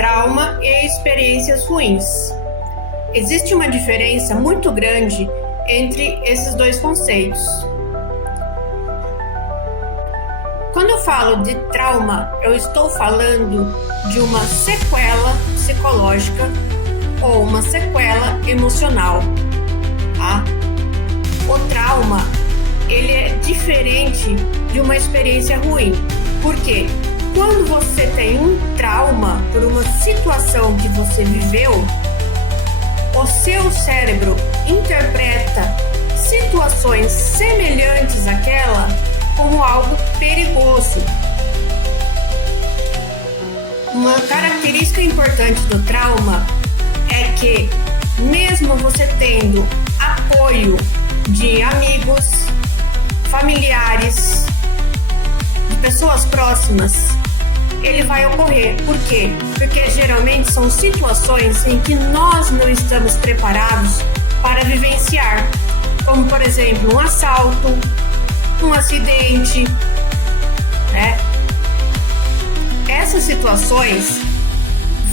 trauma e experiências ruins. Existe uma diferença muito grande entre esses dois conceitos. Quando eu falo de trauma, eu estou falando de uma sequela psicológica ou uma sequela emocional, tá? O trauma, ele é diferente de uma experiência ruim. Por quê? Quando você tem um trauma por uma situação que você viveu, o seu cérebro interpreta situações semelhantes àquela como algo perigoso. Uma característica importante do trauma é que, mesmo você tendo apoio de amigos, familiares, de pessoas próximas, ele vai ocorrer. Por quê? Porque geralmente são situações em que nós não estamos preparados para vivenciar, como por exemplo um assalto, um acidente, né? Essas situações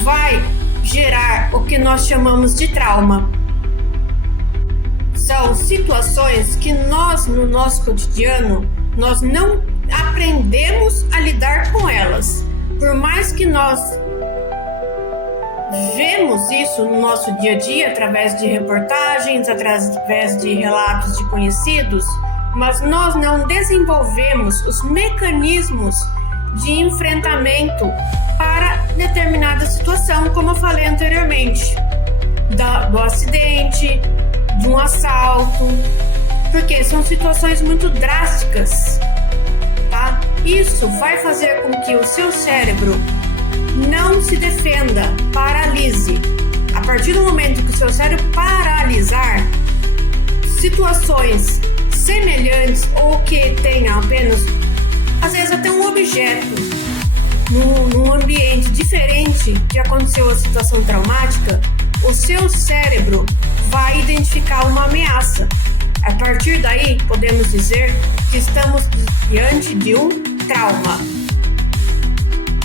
vai gerar o que nós chamamos de trauma. São situações que nós, no nosso cotidiano, nós não aprendemos a lidar com elas. Por mais que nós vemos isso no nosso dia a dia, através de reportagens, através de relatos de conhecidos, mas nós não desenvolvemos os mecanismos de enfrentamento para determinada situação, como eu falei anteriormente, do acidente, de um assalto, porque são situações muito drásticas, tá? Isso vai fazer com que o seu cérebro não se defenda, paralise. A partir do momento que o seu cérebro paralisar, situações semelhantes ou que tenha apenas, às vezes até um objeto, num ambiente diferente que aconteceu a situação traumática, o seu cérebro vai identificar uma ameaça. A partir daí, podemos dizer que estamos diante de um trauma.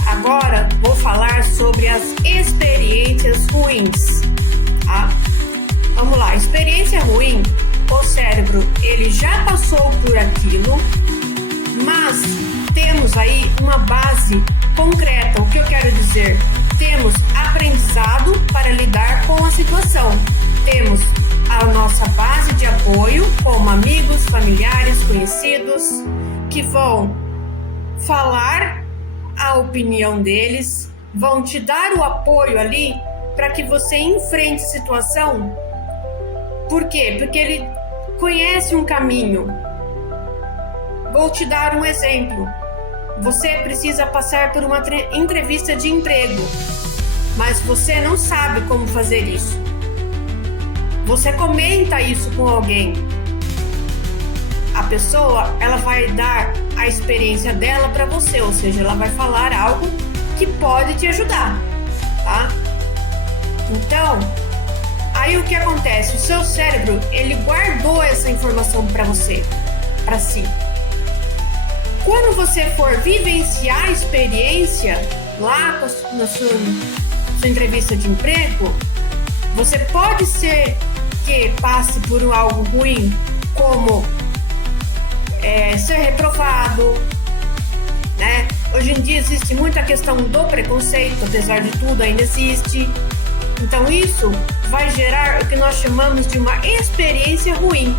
Agora, vou falar sobre as experiências ruins, tá? Vamos lá, experiência ruim, o cérebro, ele já passou por aquilo, mas temos aí uma base concreta. O que eu quero dizer? Temos aprendizado para lidar com a situação. Temos a nossa base de apoio, como amigos, familiares, conhecidos, que vão falar a opinião deles, vão te dar o apoio ali para que você enfrente a situação. Por quê? Porque ele conhece um caminho. Vou te dar um exemplo. Você precisa passar por uma entrevista de emprego, mas você não sabe como fazer isso. Você comenta isso com alguém. A pessoa, ela vai dar a experiência dela para você, ou seja, ela vai falar algo que pode te ajudar, tá? Então, aí o que acontece? O seu cérebro, ele guardou essa informação para você, para si. Quando você for vivenciar a experiência lá na sua entrevista de emprego, você pode ser que passe por algo ruim, como ser reprovado, né? Hoje em dia existe muita questão do preconceito, apesar de tudo ainda existe. Então isso vai gerar o que nós chamamos de uma experiência ruim.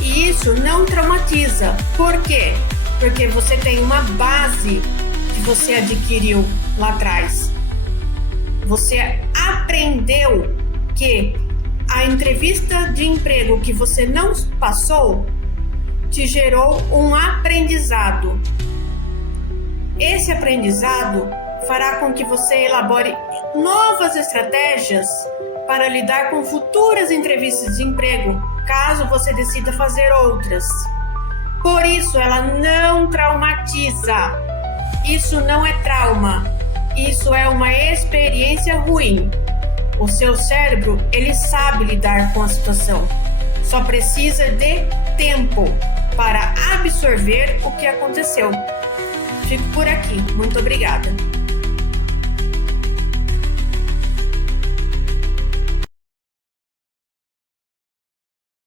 E isso não traumatiza. Por quê? Porque você tem uma base que você adquiriu lá atrás. Você aprendeu que a entrevista de emprego que você não passou te gerou um aprendizado. Esse aprendizado fará com que você elabore novas estratégias para lidar com futuras entrevistas de emprego, caso você decida fazer outras. Por isso, ela não traumatiza. Isso não é trauma. Isso é uma experiência ruim. O seu cérebro, ele sabe lidar com a situação. Só precisa de tempo para absorver o que aconteceu. Fico por aqui. Muito obrigada.